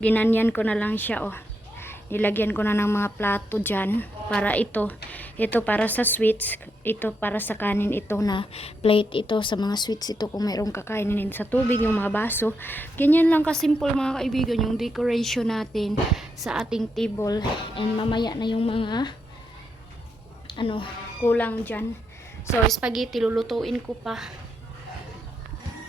Ginanyan ko na lang siya, oh. Nilagyan ko na ng mga plato dyan. Para ito para sa sweets. Ito para sa kanin. Ito na plate ito sa mga sweets. Ito kung mayroong kakainin sa tubig, yung mga baso. Ganyan lang kasimple mga kaibigan yung decoration natin sa ating table. And mamaya na yung mga kulang dyan. So, spaghetti lulutuin ko pa.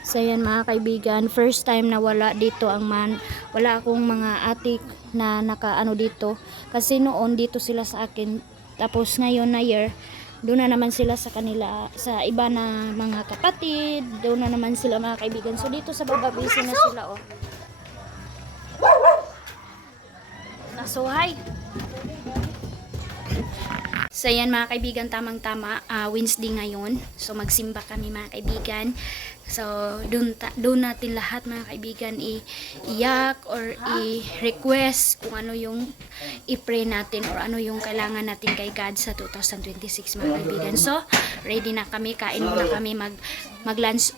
So yan mga kaibigan, first time na wala dito wala akong mga atik na nakaano dito. Kasi noon dito sila sa akin. Tapos ngayon na year, doon na naman sila sa kanila, sa iba na mga kapatid. Doon na naman sila mga kaibigan. So dito sa baba, busy na sila, oh. Nasuhay. So yan mga kaibigan, tamang-tama, Wednesday ngayon. So magsimba kami mga kaibigan. So doon natin lahat mga kaibigan iyak or i-request kung ano yung i-pray natin or ano yung kailangan natin kay God sa 2026 mga kaibigan. So ready na kami, kain muna kami, mag-lunch,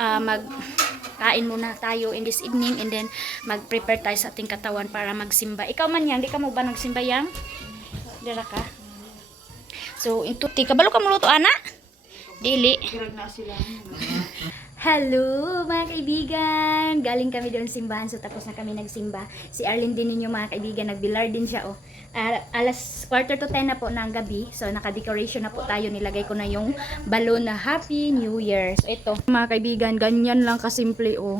kain muna tayo in this evening and then mag-prepare tayo sa ating katawan para magsimba. Ikaw man yang, di ka mo ba nagsimba yang? Dira ka? So, ito, kabalo ka muluto, anak? Dili. Hello, mga kaibigan. Galing kami doon simbahan. So, tapos na kami nagsimba. Si Arlene din ninyo, mga kaibigan. Nagbilar din siya, oh. Alas 9:45 na po ng gabi. So, naka-decoration na po tayo. Nilagay ko na yung balon na Happy New Year. So, ito. Mga kaibigan, ganyan lang kasimple, oh.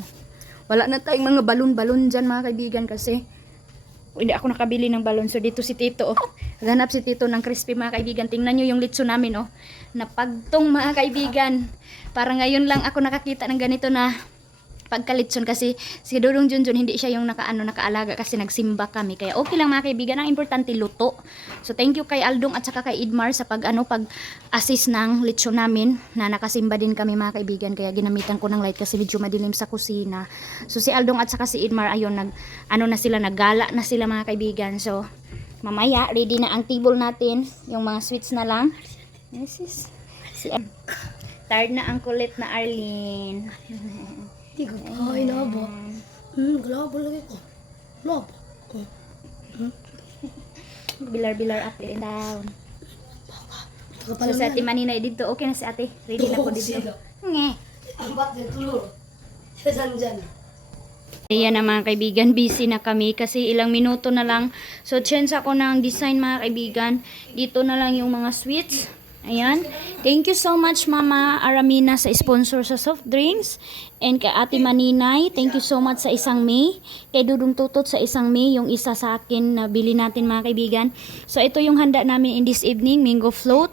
Wala na tayong mga balon-balon dyan, mga kaibigan, kasi hindi ako nakabili ng balon. So dito si Tito, oh. Ganap si Tito ng crispy mga kaibigan. Tingnan nyo yung litso namin, oh. Napagtong mga kaibigan. Para ngayon lang ako nakakita ng ganito na pagkalitson, kasi si Dudong Junjun hindi siya yung nakaalaga kasi nagsimba kami. Kaya okay lang mga kaibigan. Ang importante luto. So thank you kay Aldong at saka kay Idmar sa pag-assist ng litson namin na nakasimba din kami mga kaibigan. Kaya ginamitan ko ng light kasi medyo madilim sa kusina. So si Aldong at saka si Idmar ayun naggala na sila mga kaibigan. So mamaya ready na ang table natin. Yung mga sweets na lang. Yes, tired na ang kulit na Arlene. Hindi ko pa inabo. Glabo lagi ko. Glabo. Bilar-bilar up and down. So si ate Maninay dito. Okay na si ate. Ready na po dito. Nge. Ambat na tulur. Sasanjan. Ayan na mga kaibigan. Busy na kami kasi ilang minuto na lang. So change ako ng design mga kaibigan. Dito na lang yung mga sweets. Ayan. Thank you so much Mama Aramina sa sponsor sa soft drinks. And kay Ate Maninay, thank you so much sa isang May. Kay Dudong Tutot sa isang May, yung isa sa akin na bili natin mga kaibigan. So ito yung handa namin in this evening. Mango float,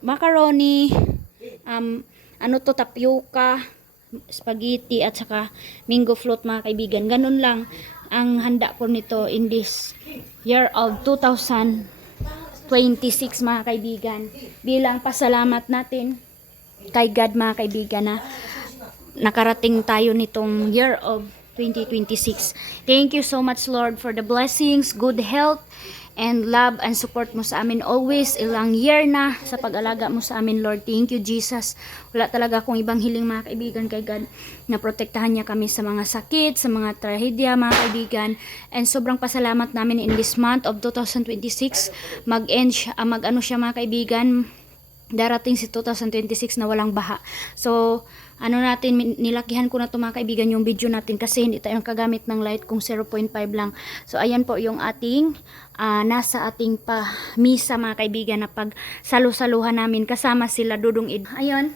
macaroni, tapioca, spaghetti at saka mango float mga kaibigan. Ganun lang ang handa ko nito in this year of 2026 mga kaibigan, bilang pasalamat natin kay God mga kaibigan na nakarating tayo nitong year of 2026. Thank you so much Lord for the blessings, good health and love and support mo sa amin always. Ilang year na sa pag-alaga mo sa amin Lord. Thank you Jesus. Wala talaga akong ibang hiling mga kaibigan kay God na protektahan niya kami sa mga sakit, sa mga trahedya mga kaibigan. And sobrang pasalamat namin in this month of 2026. Mag-end siya mga kaibigan. Darating si 2026 na walang baha. So nilakihan ko na ito mga kaibigan yung video natin kasi hindi tayo kagamit ng light kung 0.5 lang. So ayan po yung ating nasa ating misa mga kaibigan na pag salu-saluhan namin kasama sila Dudong Id. Ayun,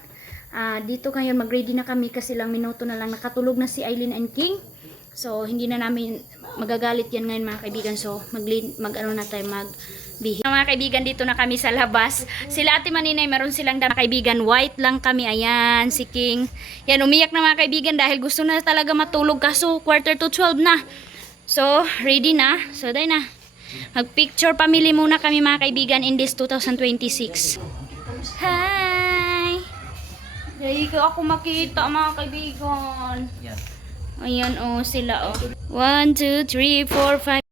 dito ngayon mag-ready na kami kasi lang minuto na lang nakatulog na si Eileen and King. So hindi na namin magagalit yan ngayon mga kaibigan. So magbihis. Mga kaibigan, dito na kami sa labas. Sila Ate Maninay, meron silang mga kaibigan. White lang kami. Ayan, si King. Yan, umiyak na mga kaibigan dahil gusto na talaga matulog. Kaso, 11:45 na. So, ready na. So, dahil na. Mag-picture family muna kami mga kaibigan in this 2026. Hi! Dahil ko ako makita mga kaibigan. Ayan, oh, sila, oh. 1, 2, 3, 4, 5.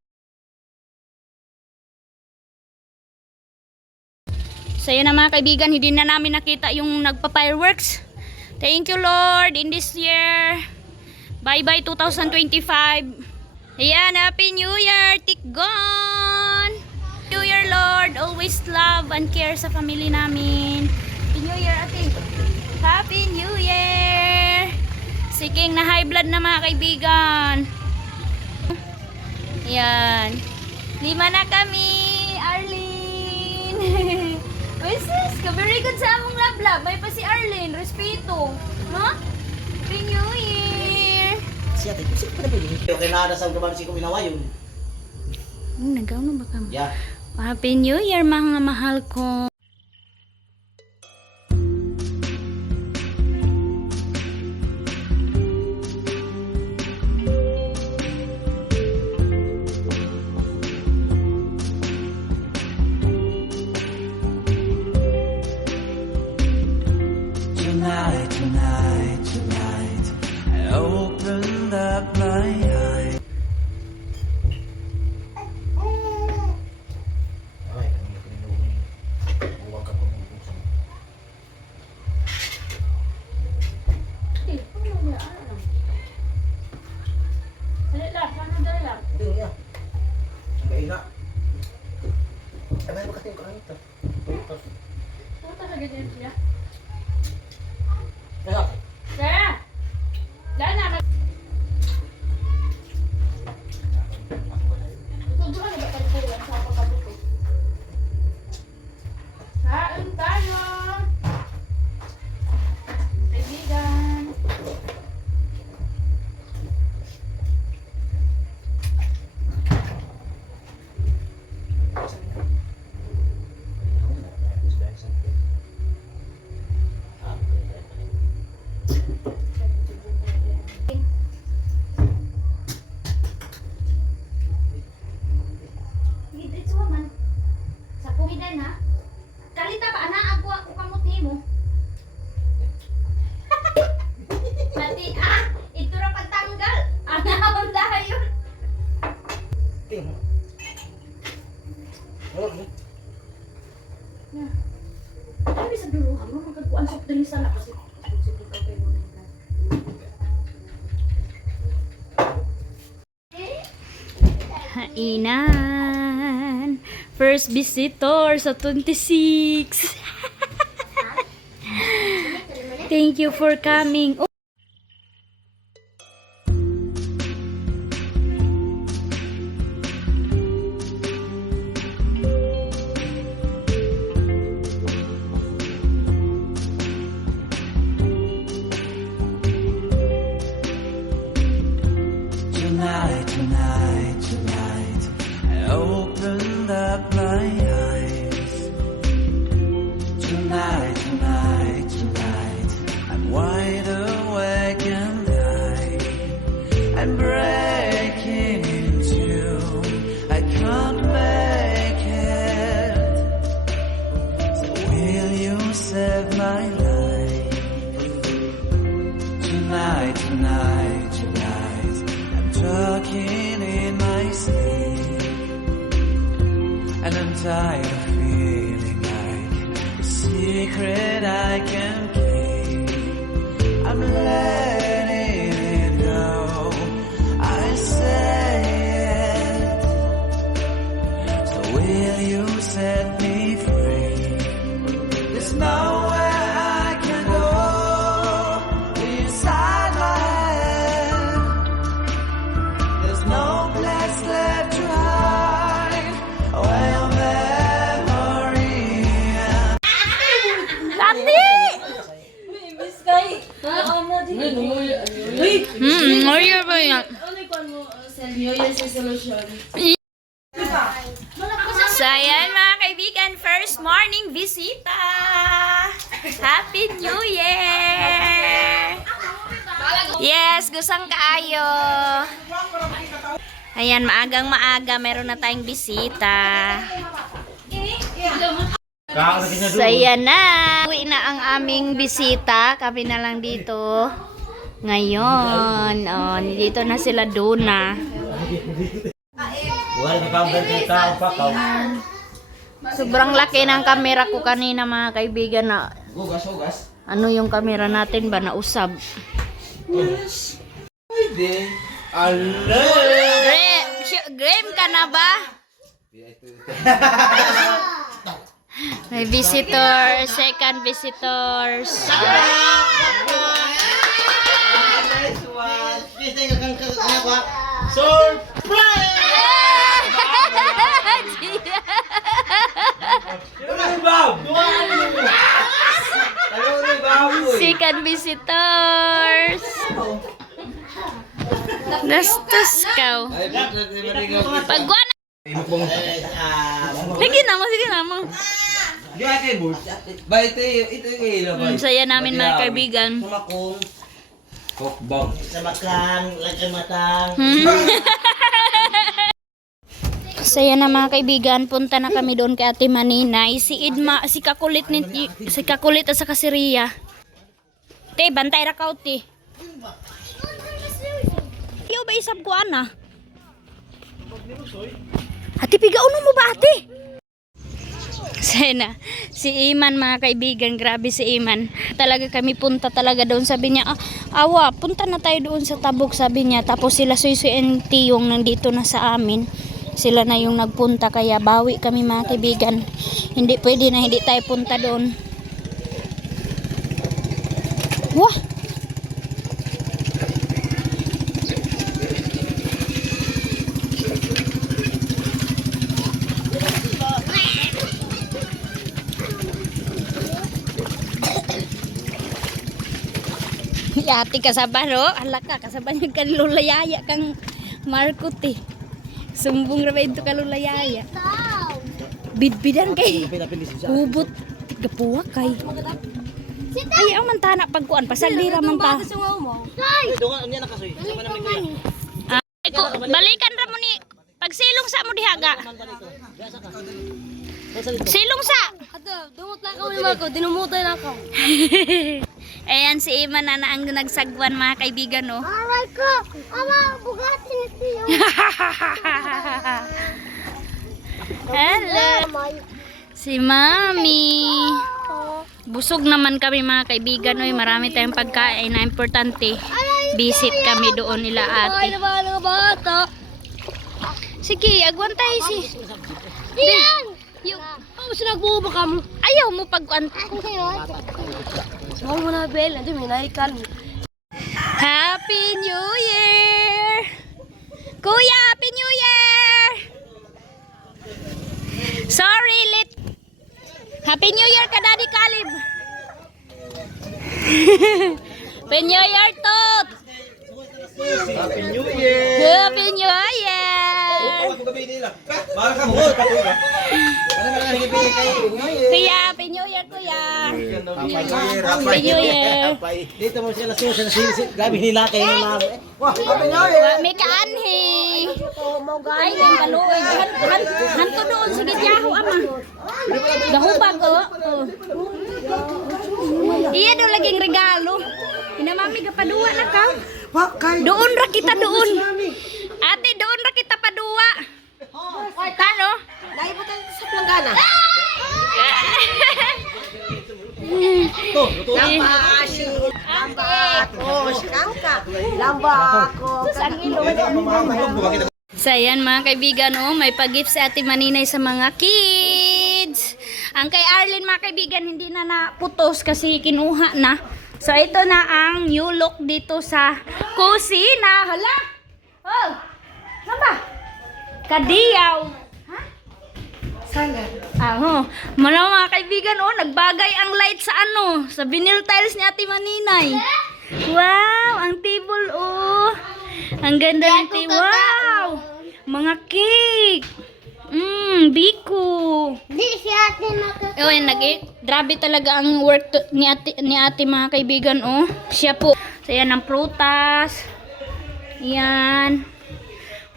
So yun na mga kaibigan, hindi na namin nakita yung nagpa-fireworks. Thank you Lord in this year. Bye bye 2025. Ayan, Happy New Year, Tikgon! New Year, Lord. Always love and care sa family namin. Happy New Year, ate. Happy New Year! Siking na high blood na mga kaibigan. Ayan. 5 na kami, Arlene. Uy, sis, ka-very good sa among lab-lab. May pa si Arlene, respeto. No? Happy New Year! Siya, tayo kusik pa na pwede. Okay na sa ugaman si kuminawa yun. Nagaw na ba kami? Yeah. Happy New Year, mga mahal ko. Tonight, tonight, tonight, I opened up my eyes. Ay, kami pinulungan. Huwag ka pag-ubuksan. Hindi niya. Ang gaina. Ay, may makating ka nito. Kaya, Kain tayo! Kaibigan! Dito man. Sa pumidan ha. Kalita ba ana ako kamot nimo. Pati ito ra pagtanggal. Ana ang dayon. tingnan mo. Huwag mo. Na. Ano sa dulo ha mo magkuan sa dali sala kasi sige ka kay mo na. Hainan. First visitor sa 26. Thank you for coming. Oh. Tonight, tonight, tonight, I opened up my eyes. Tonight, tonight, tonight, I'm wide awake and I'm breaking into. I can't make it. So will you save my life? Tonight, tonight, tonight, I'm talking in my sleep, and I'm tired of feeling like a secret I can keep. I'm letting it go, I say it. So will you set me free? There's nowhere I can go inside my head. There's no place left to hide away your memory. Maria ba yan? So, ayan mga kaibigan, first morning bisita! Happy New Year! Yes, gusang kaayo! Ayan, maagang maaga, meron na tayong bisita. So, ayan na! Uwi na ang aming bisita. Kami na lang dito. Ngayon, dito na sila Duna. Wala na kamera ng tao pa ka. Sobrang laki ng kamera ko kanina mga kaibigan na Hugas, hugas. ano yung kamera natin ba na usab. Pwede. Alay! Re! ka na ba? May visitor, second visitors. Nice one. Kasi surprise! Second visitors. Nastos ka. Pagwan. Sige na mo, sige na mo. Saya namin mga kaibigan. Kokbang. Saya na mga kaibigan, punta na kami doon kay Ate Maninay. Si Idma, si Kakulit at saka si Ria. Te, bantay ra ka te. Iyo ba isab ko ana? Ate, pigaon mo ba ate? Sana, si Iman mga kaibigan, grabe si Iman. Talaga kami punta talaga doon. Sabi niya, awa, punta na tayo doon sa Tabuk, sabi niya. Tapos sila Suy-Suy and Tiyong nandito na sa amin. Sila na yung nagpunta, kaya bawi kami mga kaibigan. Hindi pwede na hindi tayo punta doon. Wah! Yati kasaba no? Alaka kasaba niya kalulayaya kang Markot eh. Sumbong ra ba ito kalulayaya? Bidbidan kay hubot gapuwa kay. Ay ang mantana pagkuan pasagdira man ta. Balikan ra mo ni pagsilong sa mo diha ga. Silong sa. Ato, dumot na ako ni Marco, dinumutan ako. Ayan si Iman na ang nagsagwan mga kaibigan no. Aray ko! Ama, bugati ni Tiyo. Hello. Si Mami. Busog naman kami mga kaibigan no. Marami tayong pagkain na importante. Visit kami doon nila Ay, ate. naman ang bata. Sige, agwan tayo si. Yan! Yung, sinagbubo ka mo. Ayaw mo pagkuan. Saan mo na, Bel? Ito, may naikan. Happy New Year! Kuya, Happy New Year! Sorry, late. Happy New Year ka, Daddy Caleb. Happy New Year, Tot. Happy New Year! Happy New Year! Mahal ka mo. Kuya, Happy New Year, Kuya. Happy New Year. Dito mo sila susan sinisip. Gabi nila kayo na. Wah, Happy New Year! May kaanhi. Ay, yung kaluoy. Hanto doon, sige tiyaho, ama. Gahubag, oh. Iya daw laging regalo. Inamami ka paduwa na ka. Doon ra kita doon. Ate, doon ra kita paduwa. Kano? Dahil po tayo sa planggana. Lamba ako. So ayan mga kaibigan, oh, may pag-gift si Ate Maninay sa mga kids. Ang kay Arlene mga kaibigan hindi na naputos kasi kinuha na. So ito na ang new look dito sa kusina. Hala! Oh! Saan ba? Kadiyaw. Ha? Sana. Aho. Mga kaibigan, oh, nagbagay ang light sa ano, sa vinyl tiles ni Ate Maninay. Wow, ang table, oh. Ang ganda ng table. Wow! Mga cake. Biko. Di siya tinatapos. Oh, grabe talaga ang work ni ate mga kaibigan, oh. Siya po. So, yan ang prutas. Yan.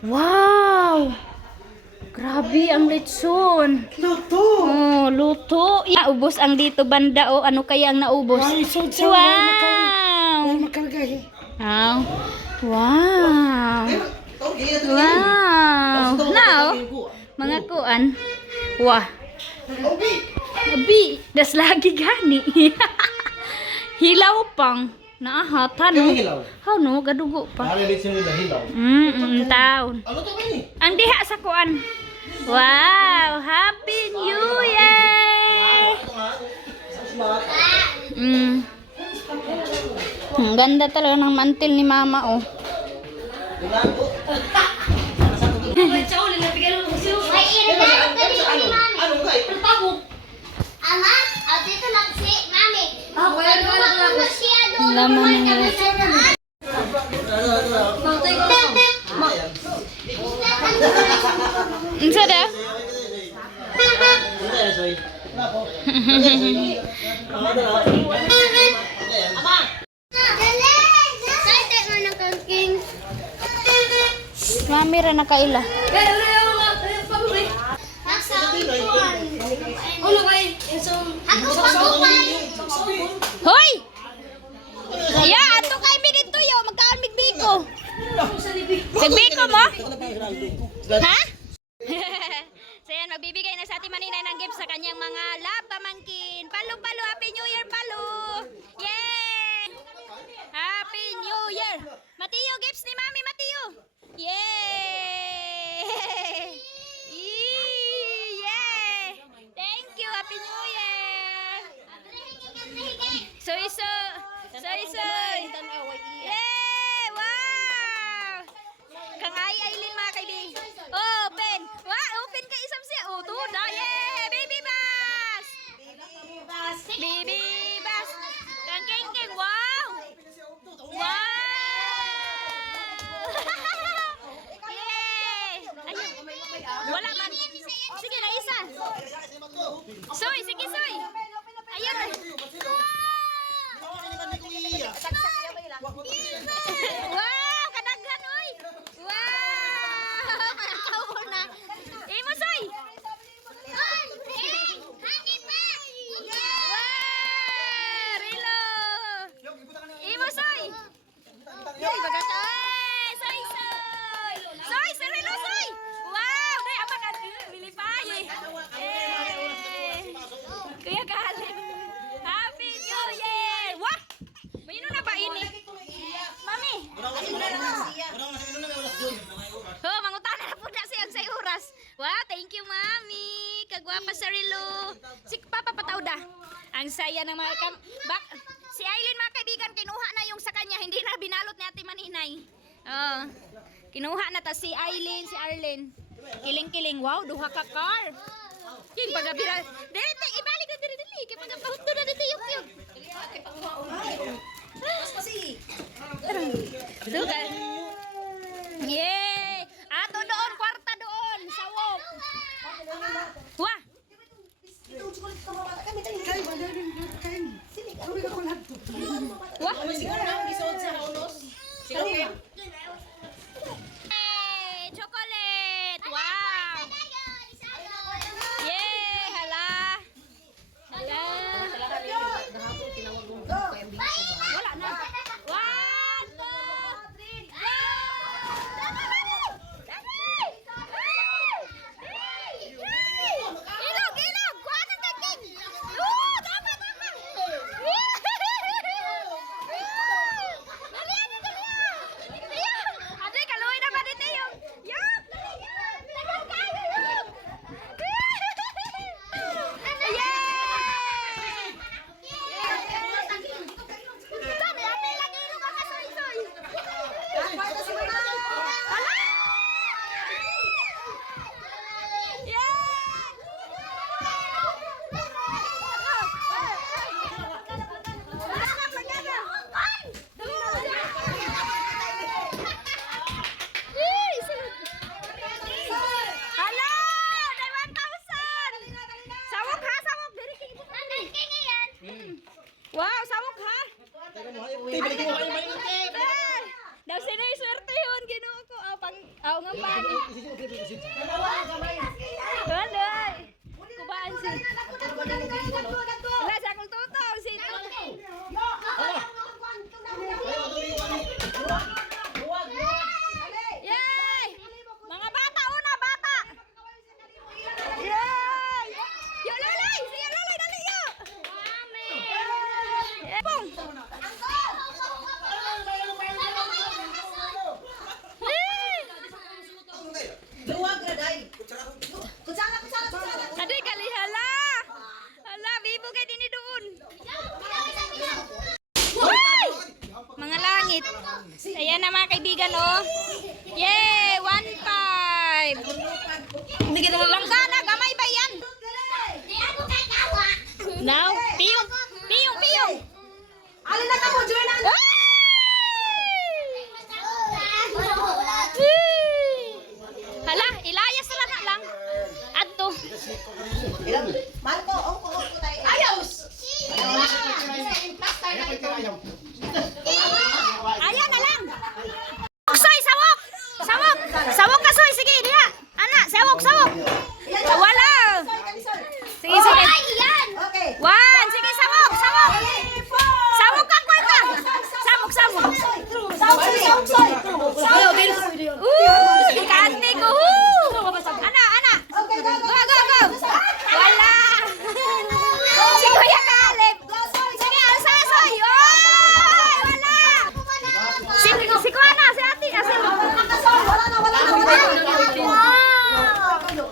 Wow! Grabe ang litson. Luto. Oh, luto. Ubos ang dito banda, oh. Ano kaya ang naubos? Wow! Makargay. Wow! Wow! Wow! Now, mga kuan. Wah. Abi, das lagi gani. Hilaw pang. Naahatan no. Hilaw. How no gadugo pa. Nalilits yung hilaw. Taon. Ano to ba ni? Ang diha sa kuan. Wow, Happy New Year. Ang ganda talaga ng mantil ni Mama oh. Ano guys? Ama, dito lang si Mami. Masyado. Laman ng Unsa da? Sante mo ng kangking. Mami ra nakaila. Ako pagupan. Hoy! Ya, ato kay mi dito yo, magkaan mig biko. Nagbiko mo? Ha? So yan, magbibigay na sa ating maninay ng gift sa kanyang mga love pamangkin. Palo, palo, Happy New Year, palo! Yay! Happy New Year! Matiyo, gifts ni Mami, Matiyo! Yay! Yay! Thank you, Happy New Year! Soy! Yay! Wow! Kang Aileen mga kaibigan. Open! Wow! Open ka isang siya. Oh, tuda! Yay! Baby Bass! Baby Bass! Kang King! Wow! Wow! Yay! Ayun. Wala man. Sige na isa. Soy! Sige, Soy! Ayun. Wow! Kadaghan, oy! Wow! Nakakawa na. Imo, Soy! Wow! Rilo! Imo, Soy! Ay, bagata. Ay, Soy, Soy! Soy, si Rilo, Soy! Wow! Day, apa ka? Bilipay eh. Kuya Kalin. Happy New Year! Wah! Mayroon na ba ini? Mami! Oh, mangutana na po na siyang sa oras. Wow, thank you, Mami. Kagwapa sa Rilo. Si Papa Patauda. Ang saya ng mga si Aileen, mga kaibigan, kinuha na yung sa kanya. Hindi na binalot ni Ate Maninay. Oh, kinuha na ta si Aileen, si Arlen. Kiling-kiling. Wow, duha ka car. Yung pagabira. Dito, ibalik na dito. Kaya pagabahot doon na dito yung. Duga. Yay! Ato doon, kwarta doon. Sawok. Wah! Wah! Hey, chocolate! Wow! Yay! Hala! Hala! Wala na. 1, 2, 3, go! Ilog! Ilog! Kuha ng tagking! Tama! Ate, kaluoy na ba din na yung? Yup! Tagal kayo yung! Wow, sawok ha? Daw sino yung swerte yun? Ginoo ko. Nga pa. Walay. Kubaan si. Wala sa akong tutaw. Si Yay! Mga bata, una, bata! Yay! Yo, Lulay! Siya, Lulay, dali yo! Mami! Pong! Aday kali hala. Hala, bibo kay dini doon. Hoy! Mga langit. Ayan na mga kaibigan, oh. Yay! 1-5. Langgana, gamay ba yan? Now, piyong. Piyong, piyong. Alin na ka mo, join na. Hala, ilayas na lang. Adto. Ayos! Ayan na lang. Soy, sawok. Sawok. Sawok ka, Soy. Sige, diha. Ana, sawok, sawok. Wala. Sige, sige. Okay. 1, sige, sawok, sawok. Sawok ka, kwenta. Samok, samok. Ikante ko. Ana, ana. Okay, go, Go, go, go. Wala. Si Kuya Kaleb. Sige, alsa, Soy. Oy, wala. Si Kuana, si Ate.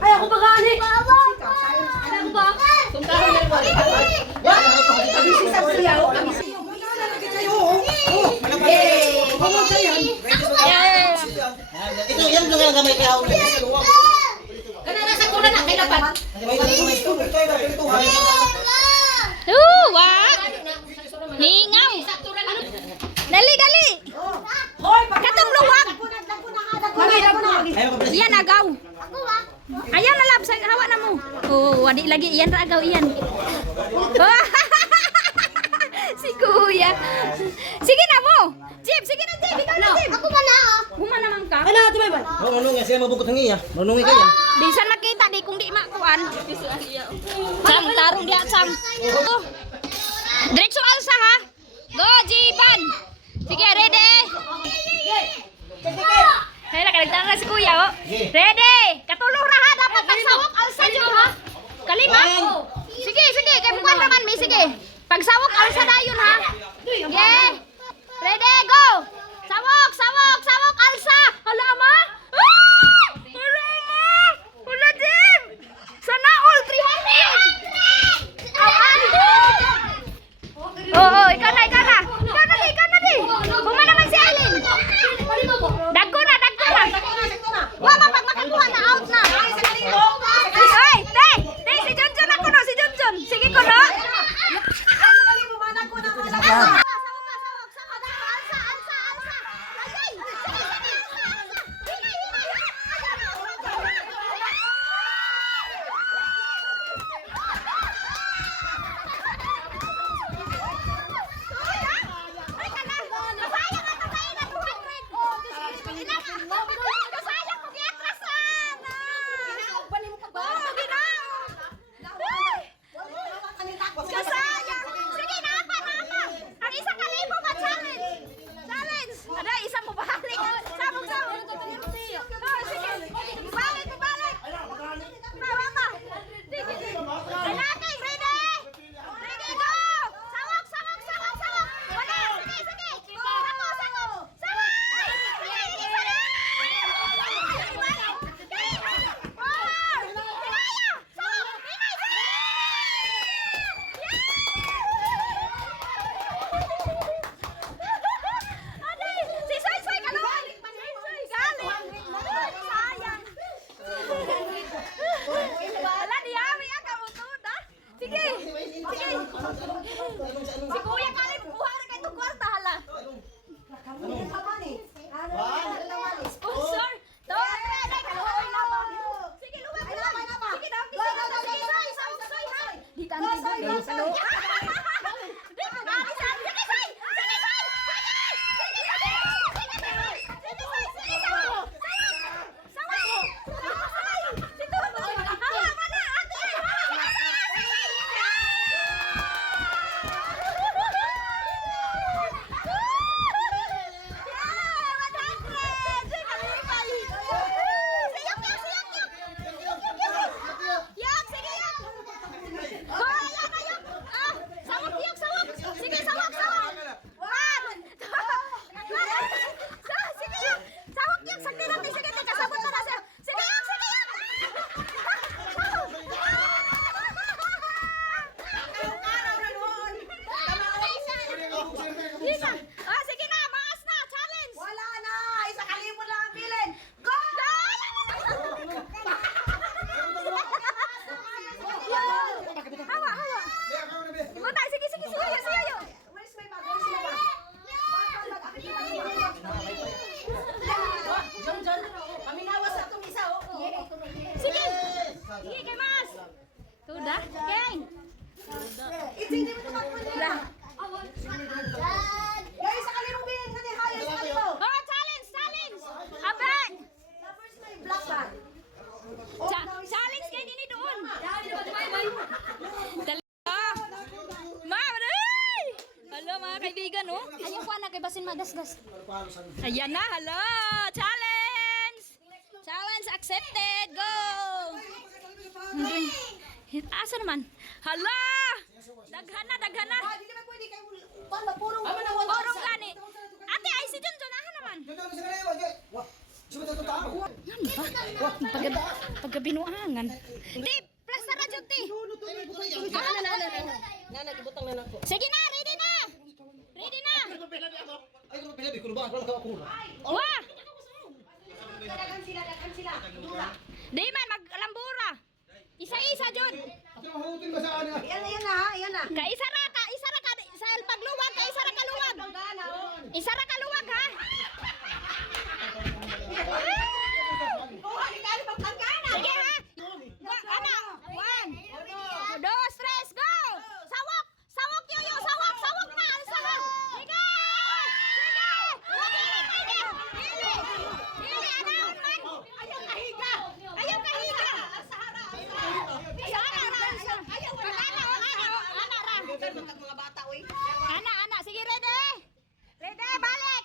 Ay, ako ba gani? Ito, yan lang ang gamay kaya ako. Wag. Ningaw. Dali, dali. Katong luwag. Iyan agaw. Ayan na lab, hawa na mo. Oh, wadi lagi iyan ra agaw iyan. Si Kuya. Sige na mo. Jeep, sige na Jeep. Ikaw na Jeep. Ako ba na? Huma naman ka. Ano, ito ba? Oh, manong yan, siya mabukot ng iya. Manong ka yan. Bisan nakita di kung di makuan. Sam, tarong diha Sam. Oh. Diretso alsa ha. Go Jiban. Sige, ready. Hey, nakalagtan na si Kuya oh. Ready. Katulong ra ha dapat pagsawok alsa jud ha. Kalima. Sige, sige, kay buwan raman mi sige. Pagsawok alsa dayon ha. Yeah. Ready, go. Sawok, sawok, sawok alsa. Hala ma. Hala ma. Hala Jim. Sana all 300. Oh, ikaw na, ikaw na. Ikaw na di, ikaw na di. Buma naman si Alin. Dagko na, dagko na. Wala pag makakuha na, out na. Ay, te, si Junjun ako no, si Junjun. Sige ko no. Sawok, sawok, sawok. Alsa, alsa, alsa. Ay, Dali. Ma'am, ay! Hello mga kaibigan, oh. Ayun ko na kay basin magasgas. Ayan na, hello! Challenge! Challenge accepted! Go! Asa naman? Hala! Daghan na, daghan na! Purong gani! Ate, ay si John, ahan naman! Pagkabinuangan. Di, plus na radyo, ti! Sige na, ready na! Ready na! Wah! Di man, mag-alambura! Isa-isa, John! Kaisa ra ka! Sa pagluwag, kaisa ra kaluwag! Isa ra kaluwag, ha? Sige, ha? Ano? 1, 2, 3, go! Sawak! Sawak, yoyo! Sawak! Sawak na! Sawak! Sige! Sige! Dili! Dili! Anaon man! Ayaw kahiga! Ayaw kahiga! Ana, sige, ready? Ready, balik!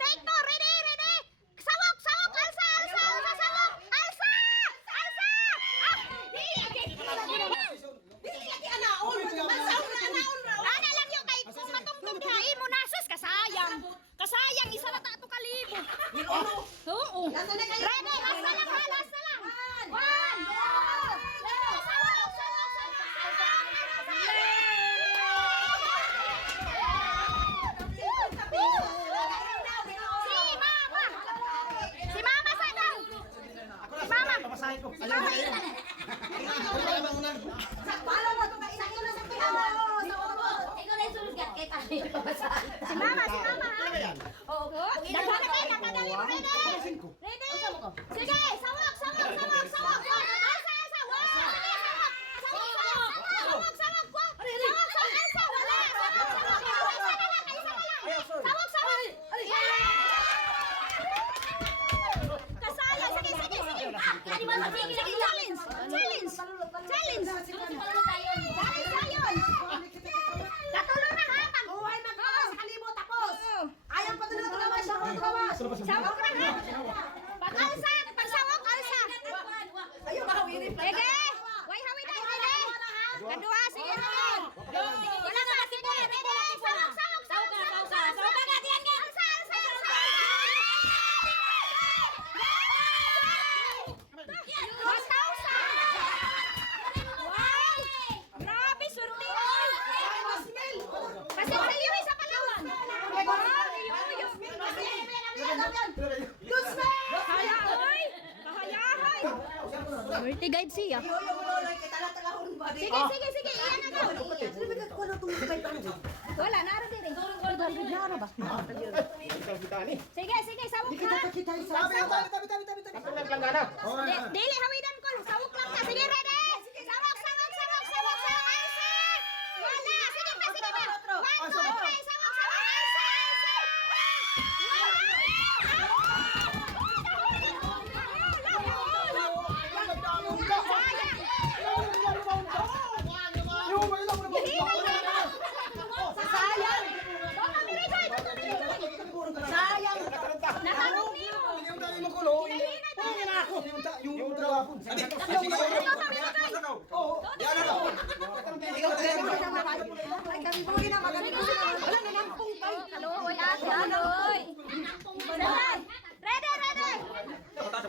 Take two, ready, ready! Sawak, sawak, alsa, sawak! Alsa! Ana lang yung kay kung matungtong dihain mo nasus, kasayang! Kasayang, isa na tato kalibo! Oo! Ready, last na lang ha, last na lang! 1, 2, sawak! Si Mama sa daw. Si Mama. Si Mama. Daghan na kayo, nakadali mo, ready? Ready? Sige, sawak. Katulong na ha. Sawak na ha. Pag-alsa. Pagsawak, alsa. Sige. Way hawid na, ready? Kadua, sige na yun. Wala na, sige. Ready? Sawak. Grabe, surti. Kasi sa'yo, isa pa lang. Kahayahay! Surti guide siya. Sige. Iyan na daw. Wala, nara din eh. Sige, sawak ka. Dili, hawidan ko. Sawak lang ka. Sige, ready? Sawak. Alsa! Wala. Sige pa. 1, 2, 3. Sawak. Alsa! Sayang! Natanong niyo! Yung drapon. Kaloy, ate, kaloy!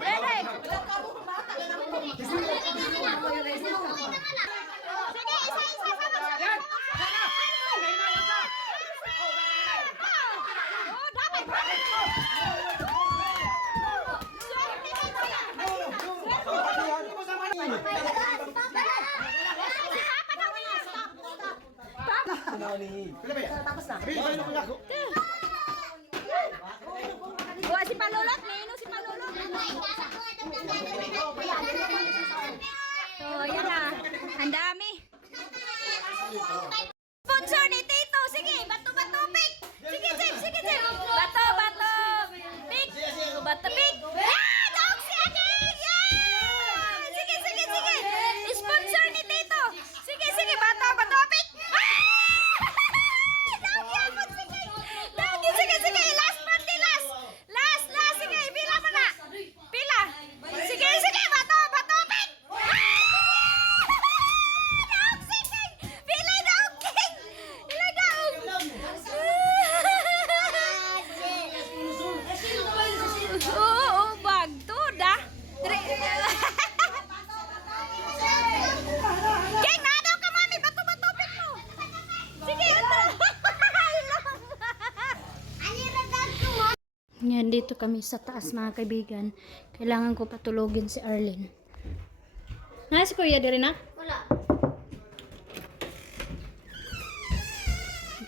Ready! Sige, isa, sawak! Oh, dapat! Buat si Palulot, menu si Palulot. Oh, yan na. Ang dami. Sponsor ni Tito. Sige, bato, pick. Sige, Jim. Bato, pick. Bato, pick. Yeah, dog si Aging. Yeah! Sige. Sponsor ni Tito. Sige. Nandito kami sa taas mga kaibigan. Kailangan ko patulogin si Arlene. Si Kuya din na? Wala.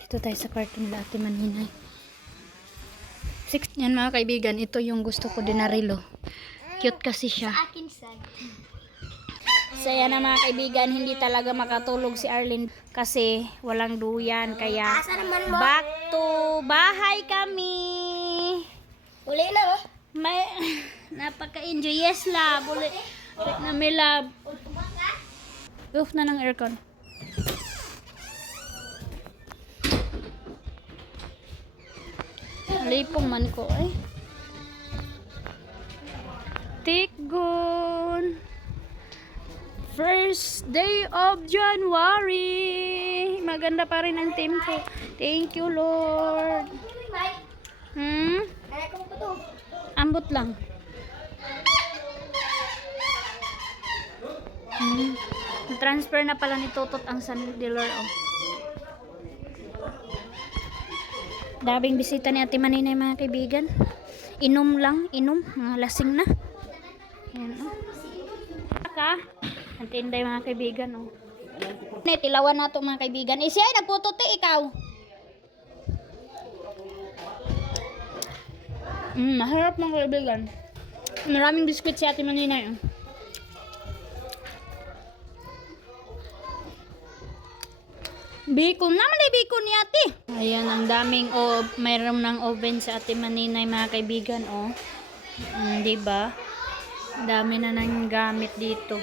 Dito tayo sa kwarto nila Ate Maninay. Yan mga kaibigan, ito yung gusto ko din na relo. Cute kasi siya. Akin side. Saya na mga kaibigan, hindi talaga makatulog si Arlene kasi walang duyan. Kaya Asa naman mo? back to bahay kami. Uli na oh. May napaka-enjoy. Yes, love. Ulit na may love. Off na ng aircon. Lipong man ko ay. Tikgon. First day of January. Maganda pa rin ang team ko. Thank you, Lord. Anak ko po to. Ambot lang. Transfer na pala ni Totot ang San Dealer. Oh. Daming bisita ni Ate Maninay mga kaibigan. Inom lang, inom. Mga lasing na. Ayan, oh. Antinday mga kaibigan, oh. Tilawan na ito mga kaibigan. Siya ay nagpututi, ikaw. Maharap mga kaibigan. Maraming biskuit si Ate Maninay, oh. Bacon naman ay bacon ni ate. Ayan, ang daming mayroon ng oven sa Ate Maninay mga kaibigan, oh. Diba? Dami na nang gamit dito.